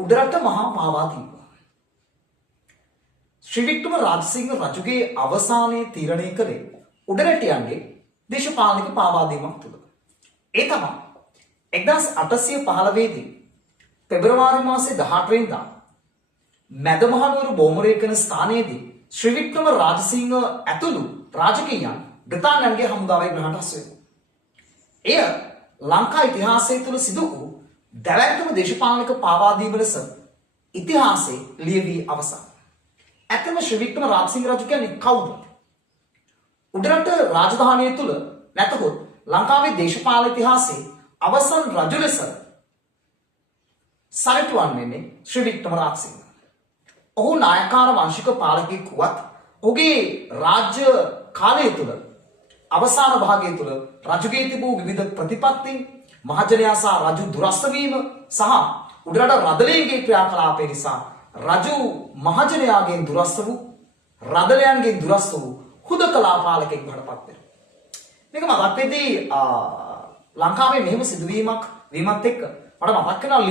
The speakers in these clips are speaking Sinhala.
උඩරට මහා පාවාදීම. ශ්‍රී වික්‍රම රාජසිංහ රජුගේ අවසානයේ තීරණය කළේ උඩරටියන්ගේ දේශපාලනික පාවාදීමක් තුළ. ඒ තමයි 1815 දී පෙබරවාරි මාසයේ 18 වෙනිදා මැදමහනුවර බෝමරේ කරන ස්ථානයේදී ශ්‍රී වික්‍රම රාජසිංහ ඇතුළු රාජකීයයන් බ්‍රිතාන්‍යයන්ගේ හමුදාවේ ග්‍රහණයට හසු වෙනවා. එය ලංකා ඉතිහාසය තුළ සිදු වූ දැවැන්තම දේශපාලනික පාවාදීම ලෙස ඉතිහාසයේ ලියවී අවසන්. ඇත්තම ශ්‍රී වික්‍රම රාජසිංහ රජු කියන්නේ කවුද? උඩරට රාජධානිය තුළ නැතහොත් ලංකාවේ දේශපාලන ඉතිහාසයේ අවසන් රජු ලෙස සරිටුවන් වෙන්නේ ශ්‍රී වික්‍රම රාජසිංහ. ඔහු නායකාර වංශික පාලකයෙක් වුවත් ඔහුගේ රාජ්‍ය කාලය තුළ අවසාන භාගය තුළ රජුගේ තිබූ විවිධ ප්‍රතිපත්ති මහජනයා සහ රජු දුරස්ත වීම සහ උඩරට රදලයන්ගේ ක්‍රියාකලාපය නිසා රජු මහජනයාගෙන් දුරස්ත වූ රදලයන්ගෙන් දුරස්ත වූ හුදකලා පාලකෙක් බවට පත් වෙනවා. මේක මතක් වෙද්දී ලංකාවේ මෙහෙම සිදුවීමක් වීමත් එක්ක මට මතක් වෙනවා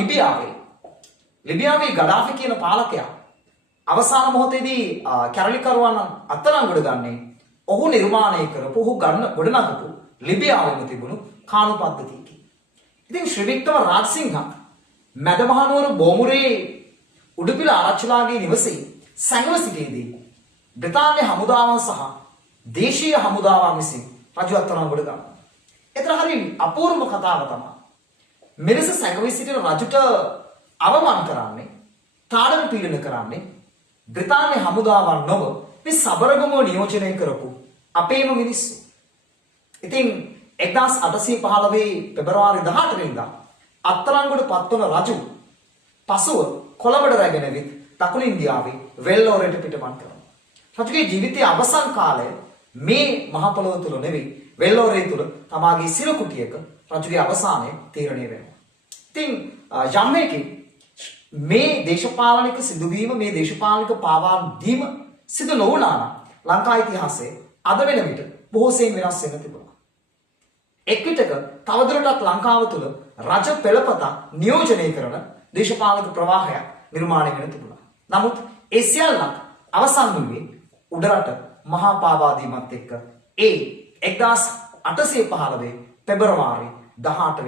ලිබියාවේ ගඩාෆි කියන පාලකයා අවසාන මොහොතේදී කැරලිකරුවන් අත්අඩංගුවට ගන්නේ ඔහු නිර්මාණය කරපු ඔහු ගොඩනගපු ලිබියාවෙම තිබුණු කානු පද්ධතියකින්. ඉතින් ශ්‍රී වික්‍රම රාජසිංහ මැදමහනුවර බෝමුරේ උඩුපිල ආරච්චිලාගේ නිවසේ සැඟව සිටියේදී බ්‍රිතාන්‍ය හමුදාවන් සහ දේශීය හමුදාවන් විසින් රජු අත්අඩංගුවට ගන්නවා. ඒතර හරි අපූර්ව කතාව තමයි. මෙලෙස සැඟව සිටින රජුට අවමන් කරන්නේ තාඩන පීඩන කරන්නේ බ්‍රිතාන්‍ය හමුදාවන් නොව මේ සබරගමුව නියෝජනය කරපු අපේම මිනිස්සු. ඉතින් 1815 පෙබරවාරි 18 වෙනිදා අත්අඩංගුවට පත්වන රජු පසුව කොළඹට රැගෙන විත් දකුණු ඉන්දියාවේ වෙල්ලෝරයට පිටපත් කරනවා. රජුගේ ජීවිතයේ අවසන් කාලය මේ මහ පොළොව තුල නෙවෙයි වෙල්ලෝරේ තුල තමාගේ සිර කුටියක රජුගේ අවසානය තීරණය වෙනවා. ඉතින් යම්මේකේ මේ දේශපාලනික සිදුවීම මේ දේශපාලනික පාවාදීම සිදු නොවුණා නම් ලංකා ඉතිහාසයේ අද වෙන විට බොහෝ සෙයින් වෙනස් වෙන්න තිබුණා. එක් විටක තවදුරටත් ලංකාව තුළ රජ පෙළපත නියෝජනය කරන දේශපාලනික ප්‍රවාහයක් නිර්මාණය වෙන තිබුණා. නමුත් ඒ සියල්ලක් අවසන් වූයේ උඩරට මහා පාවාදීමත් එක්ක ඒ 1815 පෙබරවාරි 18